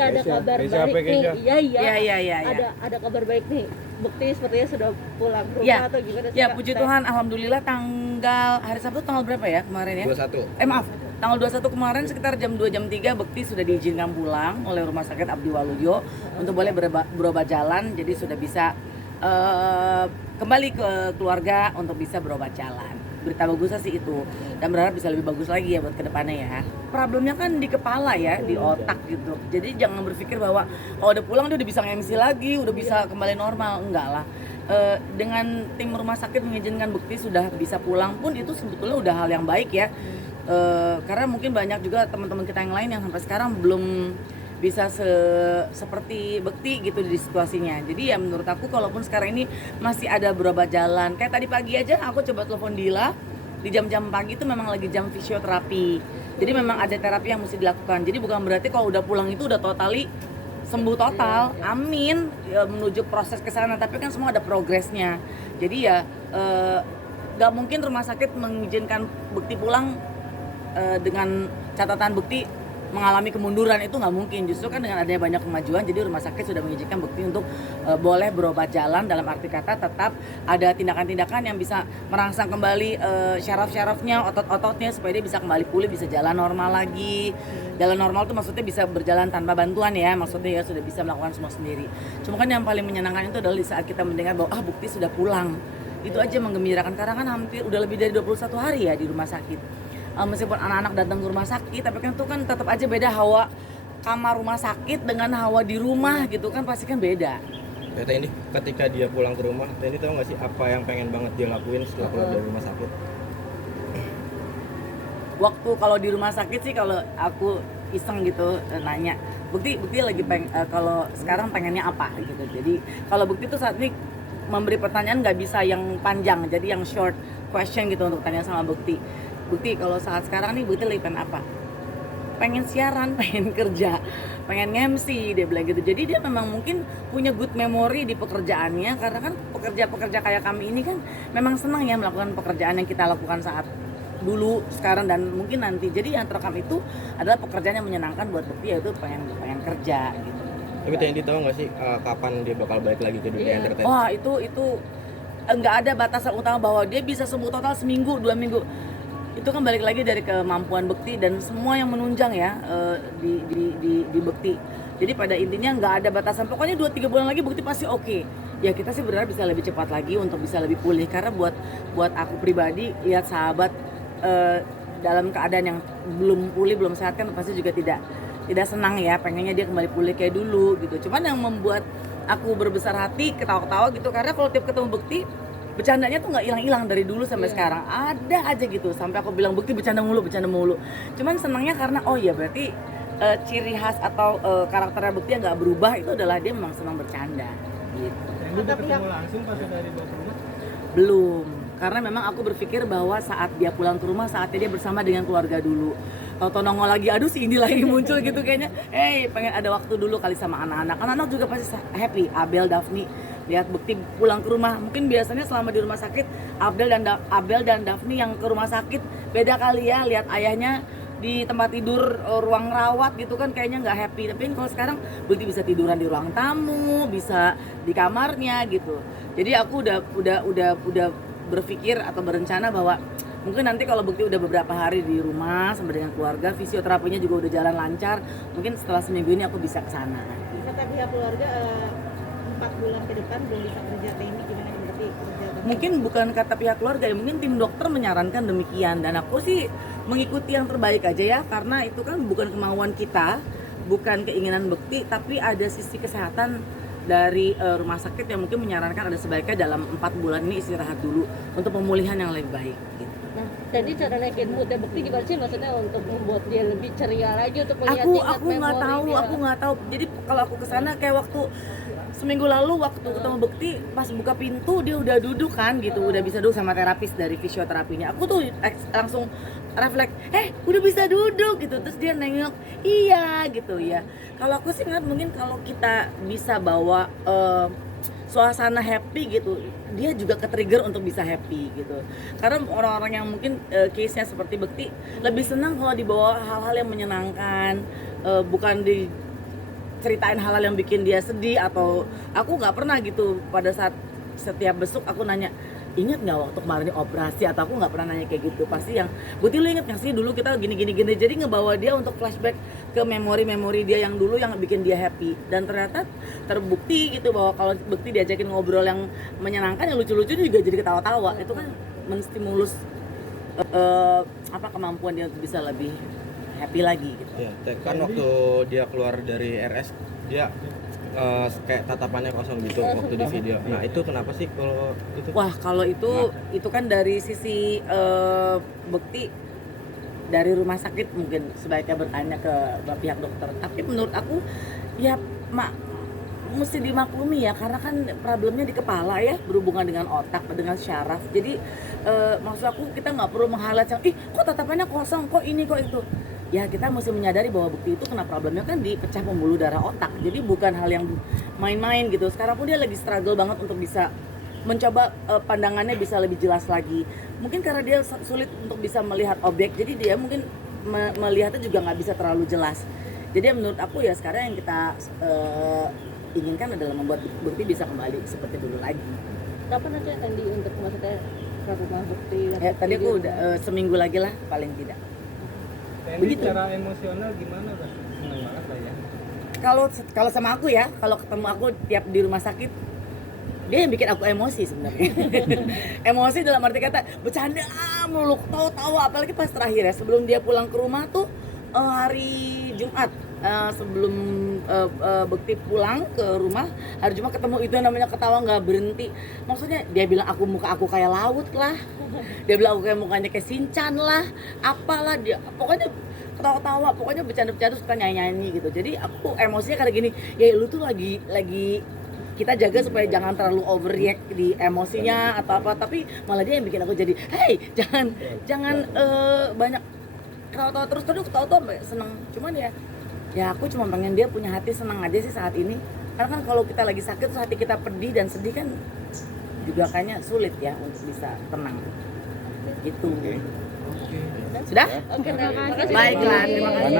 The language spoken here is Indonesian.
ada kabar baik nih. Iya. Ada kabar baik nih. Bukti sepertinya sudah pulang ke rumah atau gimana sih? Ya, puji Tuhan, alhamdulillah hari Sabtu tanggal berapa ya kemarin ya? 21. Maaf, tanggal 21 kemarin sekitar jam 2 jam 3 Bekti sudah diizinkan pulang oleh Rumah Sakit Abdi Waluyo untuk boleh berobat jalan, jadi sudah bisa kembali ke keluarga untuk bisa berobat jalan. Berita bagusnya sih itu, dan berharap bisa lebih bagus lagi ya buat kedepannya ya. Problemnya kan di kepala ya, di otak gitu. Jadi jangan berpikir bahwa kalau udah pulang dia udah bisa nge-MC lagi, udah bisa kembali normal. Enggak lah. Dengan tim rumah sakit mengizinkan Bekti sudah bisa pulang pun itu sebetulnya udah hal yang baik ya. Karena mungkin banyak juga teman-teman kita yang lain yang sampai sekarang belum bisa seperti Bekti gitu di situasinya. Jadi ya menurut aku kalaupun sekarang ini masih ada berobat jalan, kayak tadi pagi aja aku coba telepon Dila di jam-jam pagi itu memang lagi jam fisioterapi. Jadi memang ada terapi yang mesti dilakukan. Jadi bukan berarti kalau udah pulang itu udah totally sembuh total. Amin, ya, menuju proses ke sana, tapi kan semua ada progresnya. Jadi ya nggak mungkin rumah sakit mengizinkan Bekti pulang dengan catatan Bekti mengalami kemunduran, itu nggak mungkin. Justru kan dengan adanya banyak kemajuan, jadi rumah sakit sudah mengizinkan Bekti untuk boleh berobat jalan, dalam arti kata tetap ada tindakan-tindakan yang bisa merangsang kembali syaraf-syarafnya, otot-ototnya supaya dia bisa kembali pulih, bisa jalan normal lagi. Jalan normal itu maksudnya bisa berjalan tanpa bantuan ya, maksudnya ya sudah bisa melakukan semua sendiri. Cuma kan yang paling menyenangkan itu adalah di saat kita mendengar bahwa Bekti sudah pulang. Itu aja menggembirakan, karena kan hampir udah lebih dari 21 hari ya di rumah sakit. Meskipun anak-anak datang ke rumah sakit, tapi kan itu kan tetap aja beda hawa kamar rumah sakit dengan hawa di rumah gitu kan, pasti kan beda. Ya Teh, ini ketika dia pulang ke rumah, Teh ini tahu nggak sih apa yang pengen banget dia lakuin setelah keluar dari rumah sakit? Waktu kalau di rumah sakit sih, kalau aku iseng gitu nanya, Bekti lagi kalau sekarang pengennya apa gitu. Jadi kalau Bekti tuh saat ini memberi pertanyaan nggak bisa yang panjang, jadi yang short question gitu untuk tanya sama Bekti, kalau saat sekarang nih Bekti lagi pengen apa? Pengen siaran, pengen kerja, pengen MC, dia bilang gitu. Jadi dia memang mungkin punya good memory di pekerjaannya, karena kan pekerja kayak kami ini kan memang senang ya melakukan pekerjaan yang kita lakukan saat dulu, sekarang, dan mungkin nanti. Jadi yang terekam itu adalah pekerjaan yang menyenangkan buat Bekti, yaitu pengen kerja gitu. Tapi Teh tahu nggak sih kapan dia bakal balik lagi ke dunia entertain? Wah, itu nggak ada batasan utama bahwa dia bisa sembuh total seminggu, 2 minggu. Itu kan balik lagi dari kemampuan Bekti dan semua yang menunjang ya di Bekti. Jadi pada intinya nggak ada batasan, pokoknya 2-3 bulan lagi Bekti pasti oke. Ya kita sih berharap bisa lebih cepat lagi untuk bisa lebih pulih, karena buat aku pribadi lihat sahabat dalam keadaan yang belum pulih, belum sehat kan pasti juga tidak senang ya, pengennya dia kembali pulih kayak dulu gitu. Cuman yang membuat aku berbesar hati, ketawa-ketawa gitu, karena kalau tiap ketemu Bekti bercandanya tuh nggak hilang-hilang dari dulu sampai sekarang, ada aja gitu. Sampai aku bilang Bekti bercanda mulu. Cuman senangnya karena ya berarti ciri khas atau karakternya Bekti yang nggak berubah itu adalah dia memang senang bercanda gitu. Udah ketemu langsung pas dari bawa ke rumah? Belum, karena memang aku berpikir bahwa saat dia pulang ke rumah, saatnya dia bersama dengan keluarga dulu. Kalau nongol lagi, aduh si ini lagi muncul gitu kayaknya, pengen ada waktu dulu kali sama anak-anak juga pasti happy. Abel, Daphne lihat Bekti pulang ke rumah, mungkin biasanya selama di rumah sakit Abel dan Daphne yang ke rumah sakit beda kali ya, lihat ayahnya di tempat tidur ruang rawat gitu kan kayaknya nggak happy. Tapi kalau sekarang Bekti bisa tiduran di ruang tamu, bisa di kamarnya gitu. Jadi aku udah berpikir atau berencana bahwa mungkin nanti kalau Bekti udah beberapa hari di rumah sama dengan keluarga, fisioterapinya juga udah jalan lancar, mungkin setelah seminggu ini aku bisa ke sana. Kata pihak keluarga 4 bulan ke depan belum bisa kerja, ini gimana berarti kerja? Mungkin bukan kata pihak keluarga ya, mungkin tim dokter menyarankan demikian, dan aku sih mengikuti yang terbaik aja ya, karena itu kan bukan kemauan kita, bukan keinginan Bekti, tapi ada sisi kesehatan dari rumah sakit yang mungkin menyarankan ada sebaiknya dalam 4 bulan ini istirahat dulu untuk pemulihan yang lebih baik gitu. Nah, jadi cara naikin moodnya Bekti gimana sih, maksudnya untuk membuat dia lebih ceria lagi untuk melihat tingkat Aku nggak tahu. Jadi kalau aku kesana kayak waktu seminggu lalu waktu ketemu Bekti, pas buka pintu dia udah duduk kan gitu, udah bisa duduk sama terapis dari fisioterapinya. Aku tuh langsung refleks, udah bisa duduk gitu. Terus dia nengok, iya gitu ya. Kalau aku sih ngeliat mungkin kalau kita bisa bawa suasana happy gitu, dia juga ke-trigger untuk bisa happy gitu. Karena orang-orang yang mungkin case-nya seperti Bekti lebih senang kalau dibawa hal-hal yang menyenangkan, bukan ceritain hal-hal yang bikin dia sedih, atau aku nggak pernah gitu pada saat setiap besuk aku nanya, inget nggak waktu kemarin operasi, atau aku nggak pernah nanya kayak gitu. Pasti yang Bukti, lu inget nggak sih dulu kita gini, jadi ngebawa dia untuk flashback ke memori-memori dia yang dulu yang bikin dia happy. Dan ternyata terbukti gitu bahwa kalau Bukti diajakin ngobrol yang menyenangkan, yang lucu-lucu juga jadi ketawa-tawa. Itu kan menstimulus kemampuan dia untuk bisa lebih happy lagi gitu. Ya, kan waktu dia keluar dari RS dia kayak tatapannya kosong gitu waktu di video. Nah itu kenapa sih kalau itu? Wah, kalau itu kan dari sisi Bukti dari rumah sakit, mungkin sebaiknya bertanya ke pihak dokter. Tapi menurut aku ya mesti dimaklumi ya, karena kan problemnya di kepala ya, berhubungan dengan otak, dengan syaraf. Jadi maksud aku kita nggak perlu meng-highlight yang kok tatapannya kosong, kok ini, kok itu. Ya kita mesti menyadari bahwa Bukti itu kena problemnya kan di pecah pembuluh darah otak. Jadi bukan hal yang main-main gitu. Sekarang pun dia lagi struggle banget untuk bisa mencoba pandangannya bisa lebih jelas lagi. Mungkin karena dia sulit untuk bisa melihat objek, jadi dia mungkin melihatnya juga nggak bisa terlalu jelas. Jadi menurut aku ya sekarang yang kita inginkan adalah membuat Bukti bisa kembali seperti dulu lagi. Kapan aja Andi untuk maksudnya ke rumah Bukti? Ya, tadi aku udah seminggu lagi lah paling tidak. Begitu. Secara emosional gimana, Bang? Senang banget lah ya. Kalau sama aku ya, kalau ketemu aku tiap di rumah sakit, dia yang bikin aku emosi sebenarnya. Emosi dalam arti kata bercanda mulu, tawa-tawa, apalagi pas terakhir ya, sebelum dia pulang ke rumah tuh hari Jumat, sebelum Bukti pulang ke rumah hari Jumat, ketemu itu yang namanya ketawa nggak berhenti. Maksudnya dia bilang muka aku kayak laut lah, dia bilang aku kayak mukanya kayak Shinchan lah, apalah, dia pokoknya ketawa-tawa, pokoknya bercanda-bercanda, suka nyanyi-nyanyi gitu. Jadi aku emosinya kayak gini, ya lu tuh lagi kita jaga supaya jangan terlalu overreact di emosinya atau apa, tapi malah dia yang bikin aku jadi hey jangan banyak ketawa-tawa terus ketawa-tawa seneng. Cuman ya aku cuma pengen dia punya hati senang aja sih saat ini, karena kan kalau kita lagi sakit terus hati kita pedih dan sedih kan juga kayaknya sulit ya untuk bisa tenang gitu. Sudah? Oke, terima kasih. Baiklah, terima kasih.